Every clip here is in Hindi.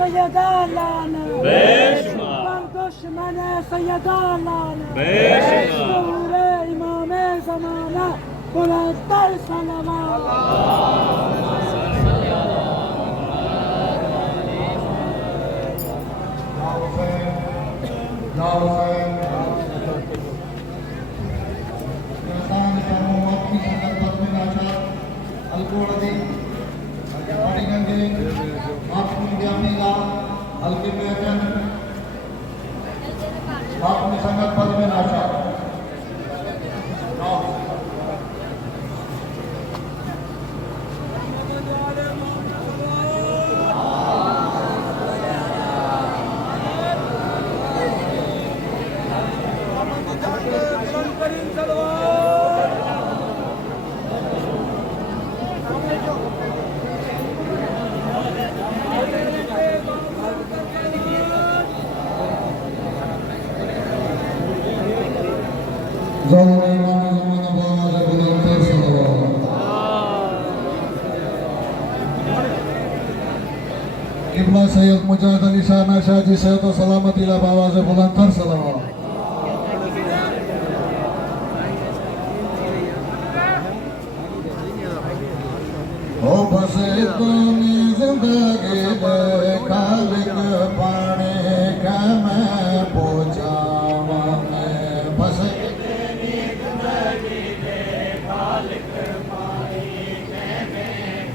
सैयदालान बेशुमार दुश्मन सैयदालान बेशुमार पूरे इमाम ज़माना बुलंदतर सलावत किबला सैयद मुजाहिद अली शाह नाशाह जी सेहत और सलामती ला आवाज़ बुलंदतर सलावत। हो बस इतनी जिंदगी दे खालिक पाने का मैं पहुंचावा मैं बस इतनी जिंदगी दे खालिक पाने का मैं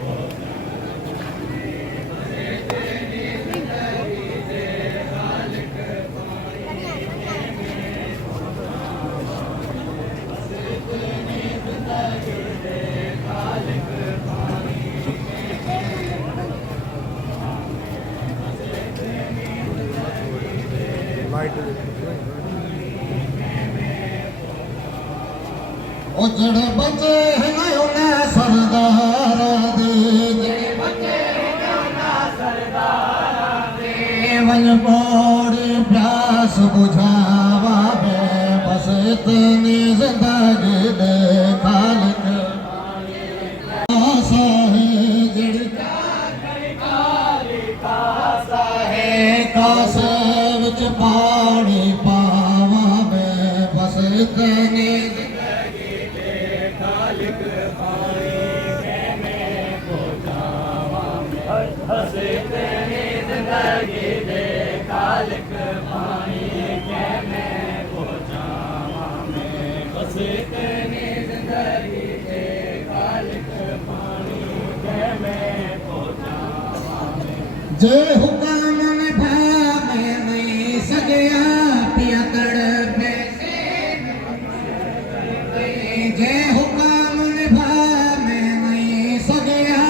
ओ जड़े बचे हैं उन्हें सरदार दे जड़े बचे हैं उन्हें सरदार दे वन बोड़ी प्यास बुझावा बे बस इतनी जिंदगी दे खालिक आसा है जड़ी कासा है कासे विच पानी पावा बे बस इतनी जिंदगी दे खालिक पानी के मैं पहुंचावा मैं बस इतनी जिंदगी दे खालिक पानी के मैं पहुंचावा मैं जे हुक्म निभा मैं नहीं सकिया पिया तड़पे जे हुक्म निभा मैं नहीं सकिया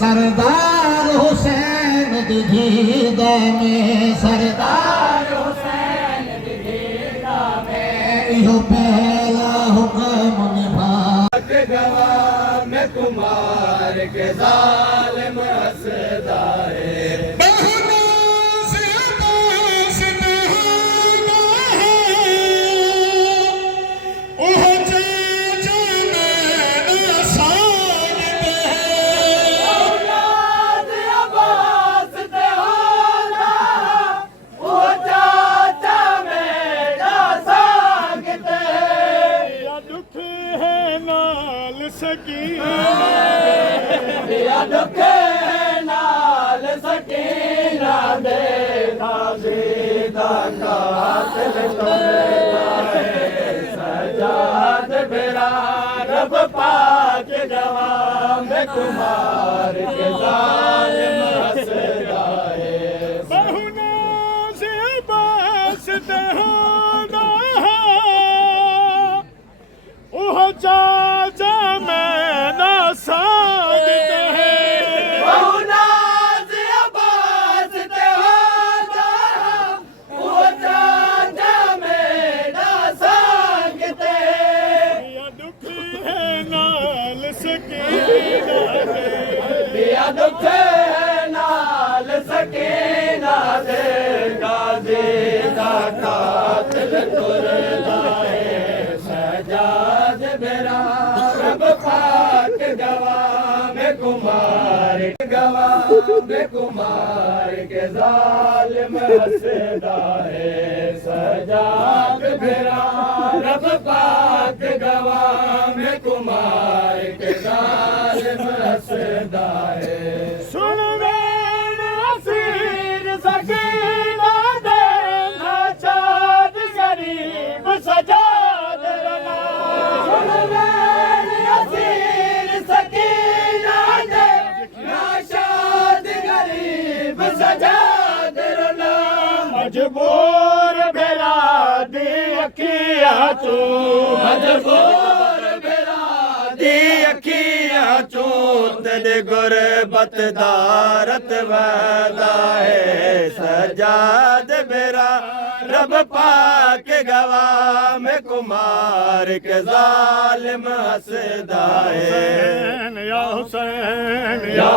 सरदार हुसैन दीदा में सरदार हुसैन दीदा में यो पहला हुक्म निभा के गवाह में कुमार के जालिम हसदाए दुखे नाल सकीना दे नाज़ीदा कातिल तुरदाए सजाद बेरा रब पाक जवान कुमार के जालिम हसदाए बहुना से बस होना ओह चाचा मैं ना सागते हैं बहुना से बस होना ओह चाचा मैं ना सागते या दुखी है नाल सकीना दे या दुखी है नाल सकीना दे गाजी दा कातिल तुरदाए सजाद बेरा रब पाक गवाह में में कुमार के जालिम हंसदा है सजाद मेरा रब पाक गवाह में कुमार के जालिम हंसदा है सुन वैन असीर सकीना दे नाचाद गरीब सजाद रना सुन वैन असीर सकीना दे नाचाद गरीब सजाद रना मजबूर बेरा दी अखिया तू मजबूर बेरा दी अखिया तू तेरे गुरबत दारत वादा है सजाद बेरा रब पाक गवाह में कुमार के जालिम हंसदा है या हुसैन या